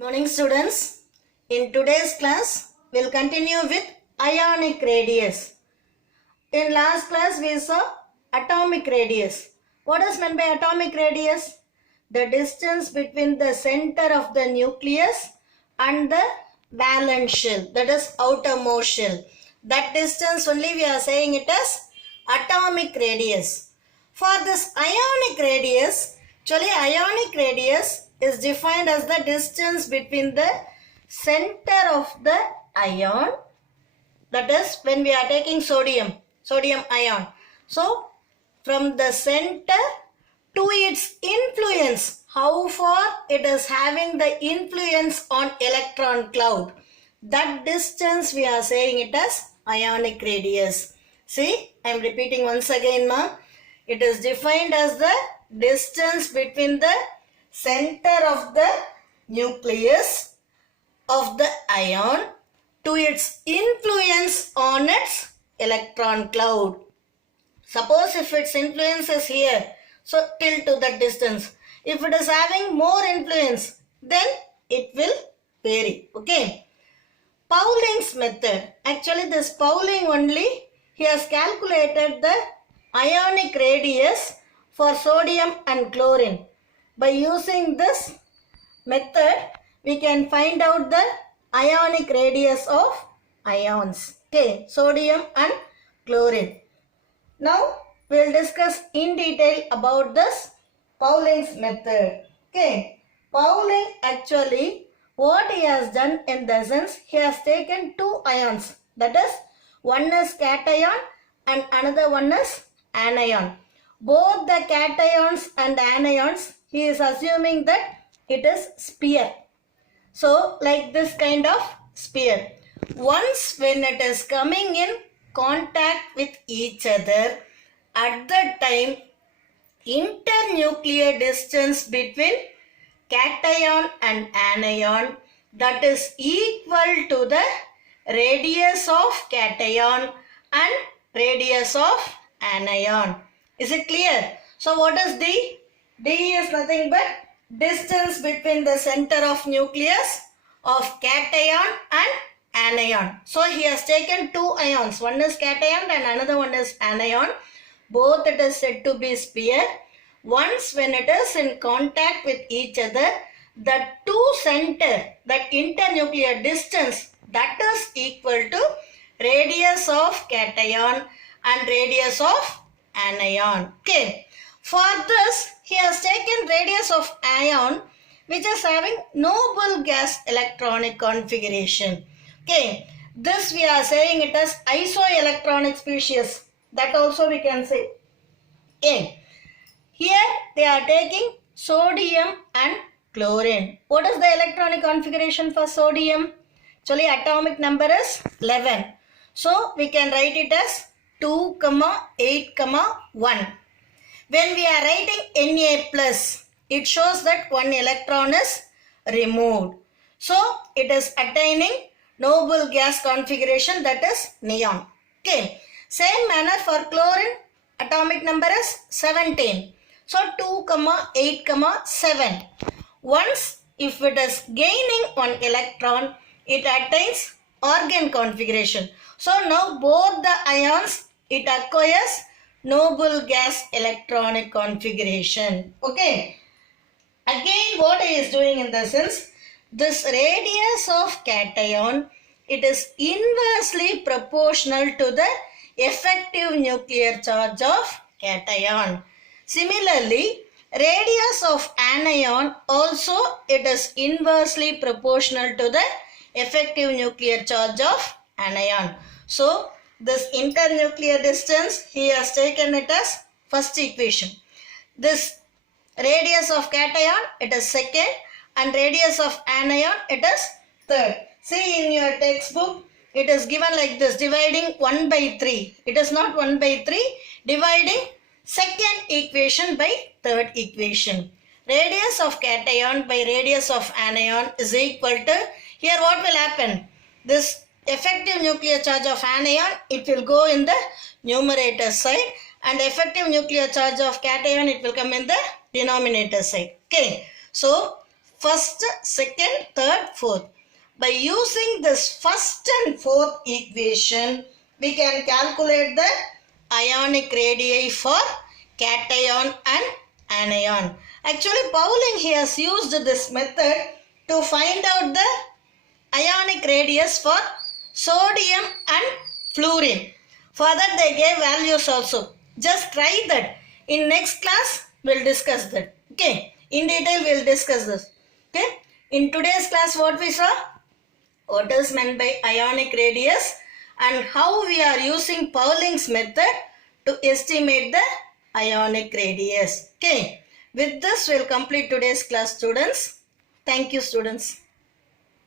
Morning students. In today's class, we'll continue with ionic radius. In last class, we saw atomic radius. What is meant by atomic radius? The distance between the center of the nucleus and the valence shell, that is outermost shell. That distance only we are saying it as atomic radius. For this ionic radius, actually ionic radius is defined as the distance between the center of the ion, that is when we are taking sodium ion. So from the center to its influence, how far it is having the influence on electron cloud, that distance we are saying it as ionic radius. See, I am repeating once again, ma'am. It is defined as the distance between the center of the nucleus of the ion to its influence on its electron cloud. Suppose if its influence is here, so till to that distance. If it is having more influence, then it will vary. Okay. Pauling's method. Actually, this Pauling only, he has calculated the ionic radius for sodium and chlorine. By using this method, we can find out the ionic radius of ions. Okay, sodium and chlorine. Now, we will discuss in detail about this Pauling's method. Okay, Pauling actually, what he has done in the sense, he has taken two ions. That is, one is cation and another one is anion. Both the cations and anions, he is assuming that it is sphere. So, like this kind of sphere. Once when it is coming in contact with each other, at that time, internuclear distance between cation and anion, that is equal to the radius of cation and radius of anion. Is it clear? So what is D? D is nothing but distance between the center of nucleus of cation and anion. So he has taken two ions. One is cation and another one is anion. Both it is said to be sphere. Once when it is in contact with each other, the two center, that internuclear distance, that is equal to radius of cation and radius of anion. Okay. For this, he has taken radius of ion, which is having noble gas electronic configuration. Okay. This we are saying it as isoelectronic species. That also we can say. Okay. Here they are taking sodium and chlorine. What is the electronic configuration for sodium? Actually, atomic number is 11. So we can write it as 2, 8, 1. When we are writing Na plus, it shows that one electron is removed. So it is attaining noble gas configuration, that is neon. Okay. Same manner for chlorine, atomic number is 17. So 2, 8, 7. Once if it is gaining one electron, it attains organ configuration. So now both the ions, it acquires noble gas electronic configuration. Okay. Again, what he is doing in the sense, this radius of cation, it is inversely proportional to the effective nuclear charge of cation. Similarly, radius of anion also, it is inversely proportional to the effective nuclear charge of anion. So, this internuclear distance, he has taken it as first equation. This radius of cation, it is second, and radius of anion, it is third. See in your textbook, it is given like this, dividing 1 by 3. It is not 1 by 3, dividing second equation by third equation. Radius of cation by radius of anion is equal to, here what will happen? This effective nuclear charge of anion, it will go in the numerator side, and effective nuclear charge of cation, it will come in the denominator side. Okay. So first, second, third, fourth. By using this first and fourth equation, we can calculate the ionic radii for cation and anion. Actually, Pauling he has used this method to find out the ionic radius for sodium and fluorine. For that they gave values also. Just try that. In next class, we'll discuss that. Okay. In detail, we'll discuss this. Okay. In today's class, what we saw? What is meant by ionic radius and how we are using Pauling's method to estimate the ionic radius. Okay. With this, we'll complete today's class, students. Thank you, students.